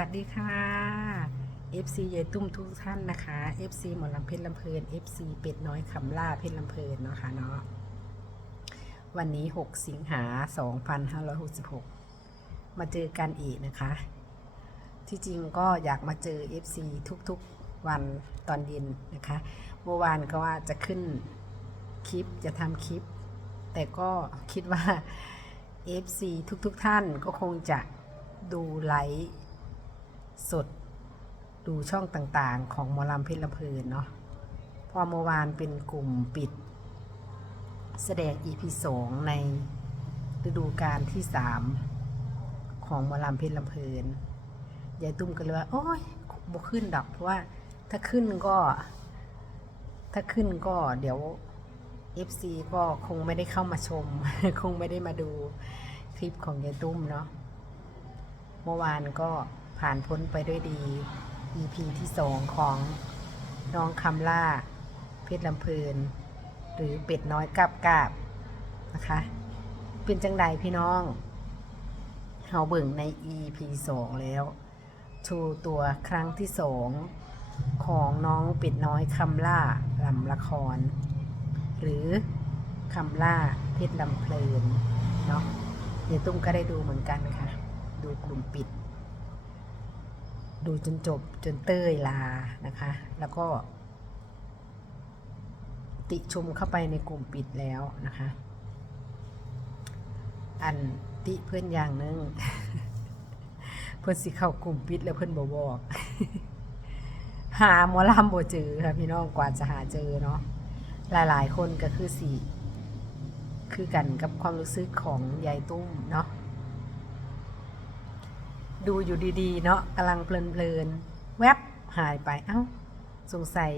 วัสดีค่ะ FC ยายตุ้มทุกท่านนะคะ FC หมอลำเพชรลำเพลิน FC เป็ดน้อยคำล่าเพชรลำเพลินเนาะค่ะเนาะวันนี้ 6 สิงหา 2566 มาเจอกันอีกนะคะ ที่จริงก็อยากมาเจอ FC ทุกๆวันตอนเย็นนะคะเมื่อวานก็ว่าจะขึ้นคลิปจะทำคลิป แต่ก็คิดว่า FC ทุกๆท่านก็คงจะดูไลฟ์ สดดูช่องต่างๆ ของหมอลำเพชรลำเพลินเนาะพอเมื่อวานเป็นกลุ่มปิด แสดง EP 2ในฤดูกาลที่ 3 ของหมอลำเพชรลำเพลินยายตุ้มก็เลยว่า โอ้ยบ่ขึ้นดอกเพราะว่าถ้าขึ้นก็ ถ้าขึ้นก็เดี๋ยว FC ก็คงไม่ได้เข้ามาชม คงไม่ได้มาดูคลิปของยายตุ้มเนาะเมื่อวานก็ ผ่านพ้นไปด้วยดี EP ที่สองของน้องคำล่า เพชรลำเพลินหรือเป็ดน้อยกาบกาบนะคะ เป็นจังใดพี่น้องเฮาเบิ่งใน EP สองแล้ว ชูตัวครั้งที่สองของน้องเป็ดน้อยคำล่าลำละคร หรือคำล่าเพชรลำเพลินเนาะเดี๋ยวตุ้มก็ได้ดูเหมือนกันค่ะ ดูกลุ่มปิด ดูจนจบจนเต้ยลานะคะ แล้วก็ ติชมเข้าไปในกลุ่มปิดแล้วนะคะ อันติเพื่อนอย่างหนึง เพื่อนสิเข้ากลุ่มปิดแล้วเพื่อนบอบอก หาหมอลำบ่เจอค่ะพี่น้องกว่าจะหาเจอเนาะหลายๆ คนก็คือสี่คือกันกับความรู้สึกของยายตุ้มเนาะ ดูอยู่ดีๆ เนาะกำลังเพลินๆ แวบหายไป เอ้า สงสัย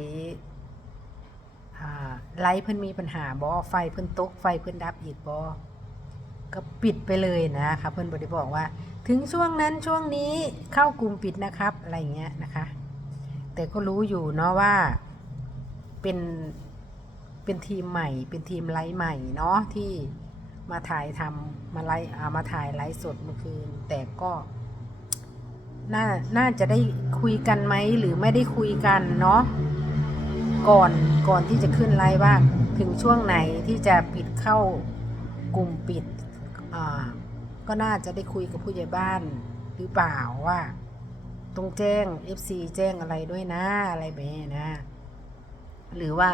ไลท์เพิ่นมีปัญหาบอไฟเพิ่นตกไฟเพิ่นดับอีกบอก็ปิดไปเลยนะคะเพิ่นบได้บอกว่า ถึงช่วงนั้นช่วงนี้เข้ากลุ่มปิดนะครับอะไรเงี้ยนะคะ แต่ก็รู้อยู่เนาะว่าเป็นเป็นทีมใหม่เป็นทีมไลฟ์ใหม่เนาะที่มาถ่ายทำมาไลฟ์อ่มาถ่ายไลฟ์สดเมื่อคืนแต่ก็ น่าน่าจะได้คุยกันไหมหรือไม่ได้คุยกันเนาะก่อนก่อนที่จะขึ้นไลฟ์ว่าถึงช่วงไหนที่จะปิดเข้ากลุ่มปิดก็น่าจะได้คุยกับผู้ใหญ่บ้านหรือเปล่าว่าต้องแจ้ง FC แจ้งอะไรด้วยนะอะไรแบบนี้นะ หรือว่า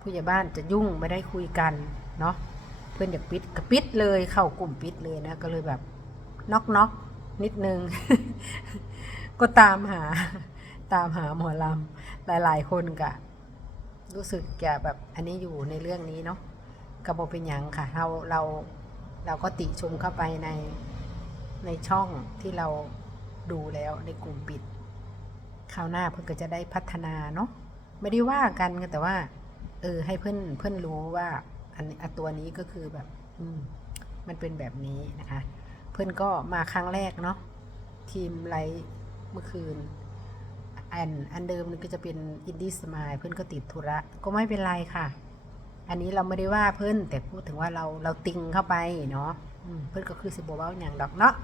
ผู้ใหญ่บ้านจะยุ่งไม่ได้คุยกันเนาะเพื่อนอยากปิดก็ปิดเลยเข้ากลุ่มปิดเลยนะก็เลยแบบน็อกน็อก นิดนึง ก็ตามหา ตามหาหมอลำหลาย ๆ คนกะรู้สึกจะแบบอันนี้อยู่ในเรื่องนี้เนาะกระบอกเป็นหยังค่ะ เราเราเราก็ติชมเข้าไปในในช่องที่เราดูแล้วในกลุ่มปิดคราวหน้าเพื่อนก็จะได้พัฒนาเนาะไม่ได้ว่ากันแต่ว่า เออ ให้เพื่อนเพื่อนรู้ว่า อันตัวนี้ก็คือแบบ อืม มันเป็นแบบนี้นะคะ พื่อนก็มาครั้งแรกเนาะทีมไลฟ์เมื่อคืนอันอันเดิมนี่ก็จะเป็นอินดี้สมายเพื่อนก็ติดธุระก็ไม่เป็นไรค่ะ อันนี้เราไม่ได้ว่าเพื่อนแต่พูดถึงว่าเราเราติงเข้าไปเนาะเพื่อนก็คือสิบว่าอย่างดอกเนาะ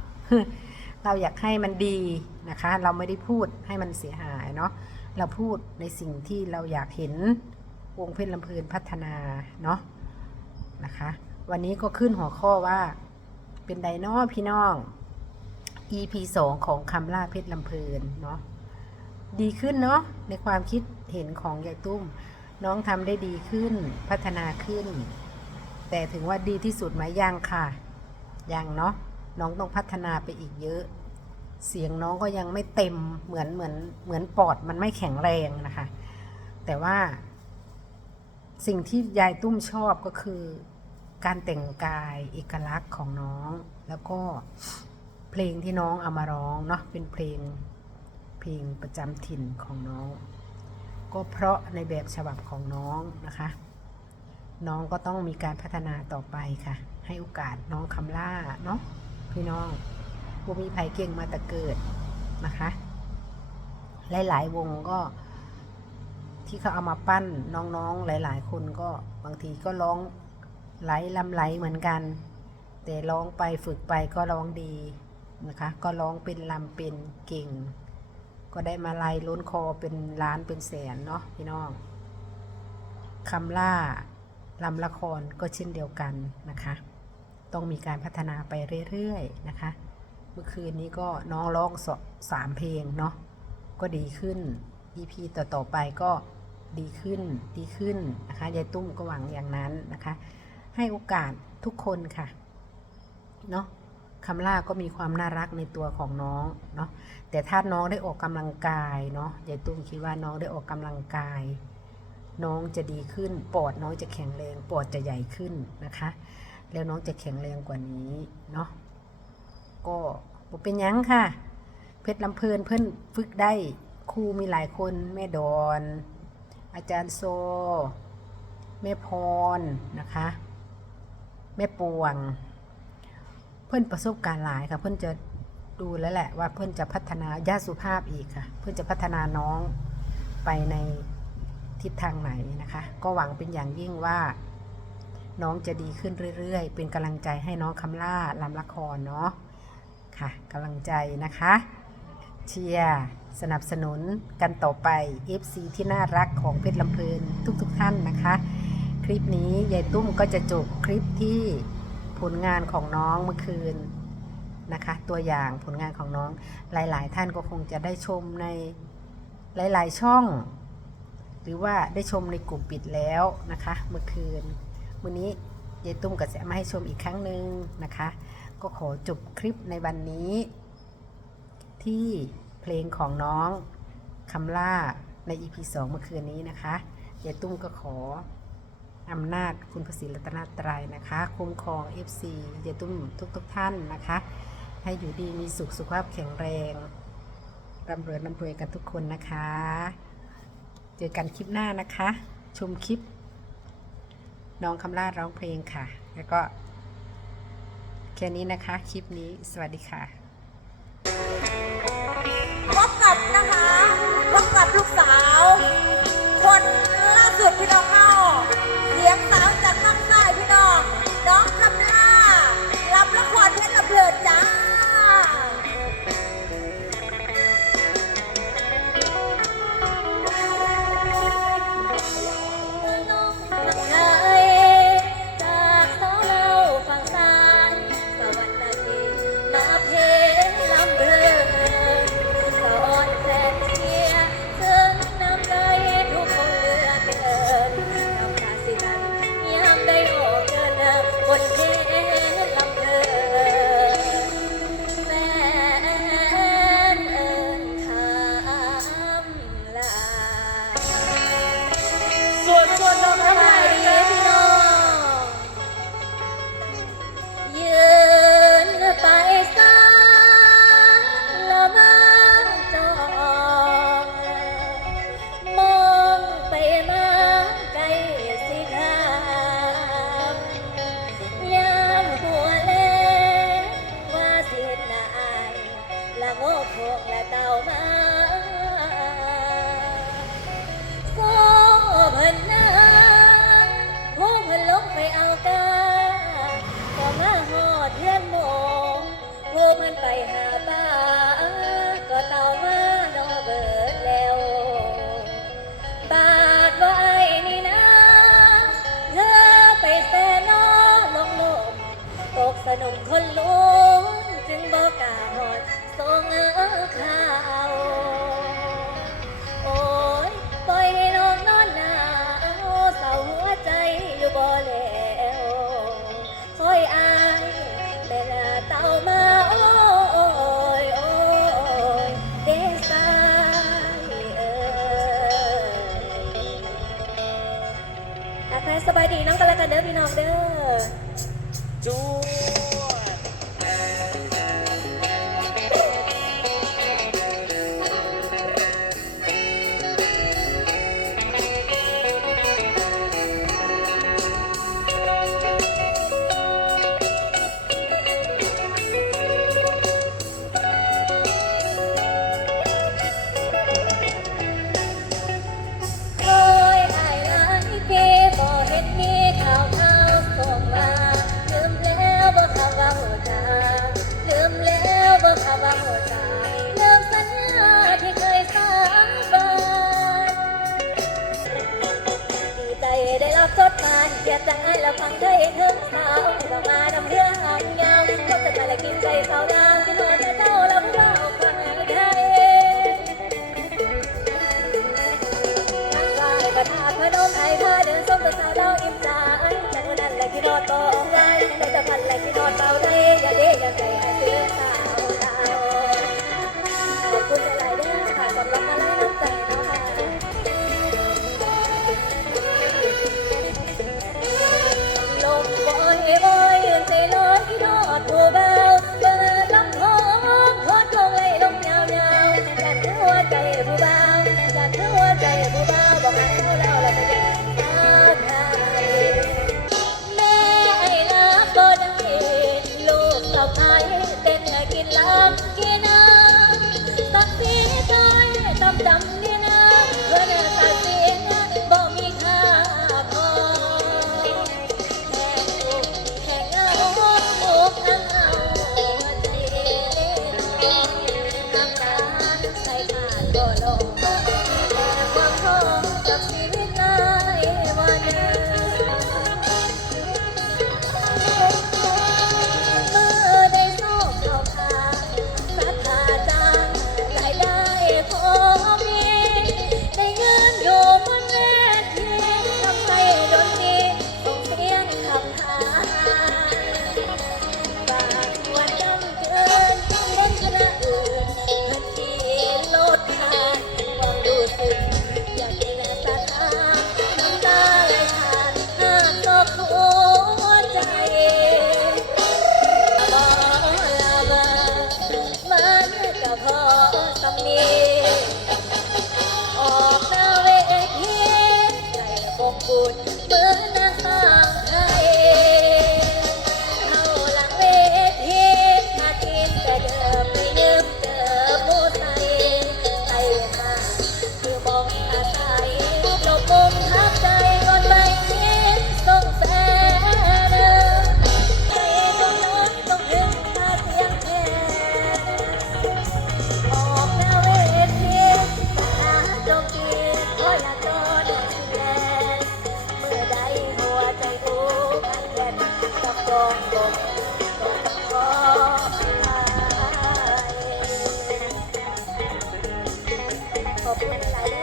เราอยากให้มันดีนะคะ เราไม่ได้พูดให้มันเสียหายเนาะเราพูดในสิ่งที่เราอยากเห็นวงเพชรลำเพลินพัฒนาเนาะนะคะ วันนี้ก็ขึ้นหัวข้อว่า เป็นไดโนอพี่น้อง EP 2ของคำล่าเพชรลำเพลินเนาะดีขึ้นเนาะในความคิดเห็นของยายตุ้ม น้องทำได้ดีขึ้นพัฒนาขึ้น แต่ถึงว่าดีที่สุดไหมยังค่ะยังเนาะน้องต้องพัฒนาไปอีกเยอะ เสียงน้องก็ยังไม่เต็มเหมือนเหมือนเหมือนปอดมันไม่แข็งแรงนะคะ แต่ว่า สิ่งที่ยายตุ้มชอบก็คือ การแต่งกายเอกลักษณ์ของน้อง แล้วก็เพลงที่น้องเอามาร้องเนาะเป็นเพลงเพลงประจำถิ่นของน้อง ก็เพราะในแบบฉบับของน้องนะคะ น้องก็ต้องมีการพัฒนาต่อไปค่ะ ให้โอกาสน้องคำล่าเนาะพี่น้องบ่มีไผเก่งมาแต่เกิดนะคะ หลาย ๆ วงก็ที่เขาเอามาปั้นน้องๆหลาย ๆ คนก็บางทีก็ร้อง ไหลลำไหลเหมือนกัน แต่ร้องไปฝึกไปก็ร้องดีนะคะ ก็ร้องเป็นลำเป็นเก่ง ก็ได้มาลายล้นคอเป็นล้านเป็นแสนเนาะพี่น้องคำล่าลำละครก็เช่นเดียวกันนะคะ ต้องมีการพัฒนาไปเรื่อยๆนะคะ เมื่อคืนนี้ก็น้องร้องสสามเพลงเนาะก็ดีขึ้น EP ต่อๆไปก็ดีขึ้นดีขึ้นนะคะยายตุ้มก็หวังอย่างนั้นนะคะ ให้โอกาสทุกคนค่ะ เนาะคำล่าก็มีความน่ารักในตัวของน้องเนาะแต่ถ้าน้องได้ออกกำลังกายเนาะยายตุ้มคิดว่าน้องได้ออกกำลังกาย น้องจะดีขึ้น ปอดน้องจะแข็งแรงปอดจะใหญ่ขึ้นนะคะ แล้วน้องจะแข็งแรงกว่านี้เนาะก็บเป็นยังค่ะ เพชรลำเพลินเพิ่อนฝึกได้ครูมีหลายคนแม่ดอน อาจารย์โซ แม่พรนะคะ แม่ปวง เพื่อนประสบการณ์หลายค่ะ เพื่อนจะดูแล้วแหละว่าเพื่อนจะพัฒนาญาติสุภาพอีกค่ะ เพื่อนจะพัฒนาน้องไปในทิศทางไหนนะคะ ก็หวังเป็นอย่างยิ่งว่า น้องจะดีขึ้นเรื่อยๆ เป็นกำลังใจให้น้องคำล่าลำละครเนาะค่ะกำลังใจนะคะ เชียร์สนับสนุนกันต่อไป FC ที่น่ารักของเพชรลำเพลินทุกๆทท่านนะคะ คลิปนี้ยายตุ้มก็จะจบคลิปที่ผลงานของน้องเมื่อคืนนะคะ ตัวอย่างผลงานของน้องหลาย ๆ ท่านก็คงจะได้ชมในหลาย ๆ ช่อง หรือว่าได้ชมในกลุ่มปิดแล้วนะคะ เมื่อคืนวันนี้ยายตุ้มก็จะมาให้ชมอีกครั้งหนึ่งนะคะ ก็ขอจบคลิปในวันนี้ ที่เพลงของน้องคำล่าใน EP 2 เมื่อคืนนี้นะคะยายตุ้มก็ขอ อำนาจคุณพระศรีรัตนตรัยนะคะ คุ้มครอง FC ยายตุ้มทุกๆทท่านนะคะ ให้อยู่ดีมีสุขสุขภาพแข็งแรงร่ำรวยร่ำรวยกันทุกคนนะคะ เจอกันคลิปหน้านะคะ ชมคลิป น้องคำล่าร้องเพลงค่ะ แล้วก็แค่นี้นะคะคลิปนี้สวัสดีค่ะ เอากาก็มาหอดเทือนโมงผู้เพิ่นไปหาป้าก็เต่ามาดอเบิดแล้วบาดว่าไอ้นี่นะเธอไปแซ่นอลงลมตกสนุกคนลุงจึงบอกกาหอดส่งเออข่า เป็นอะไร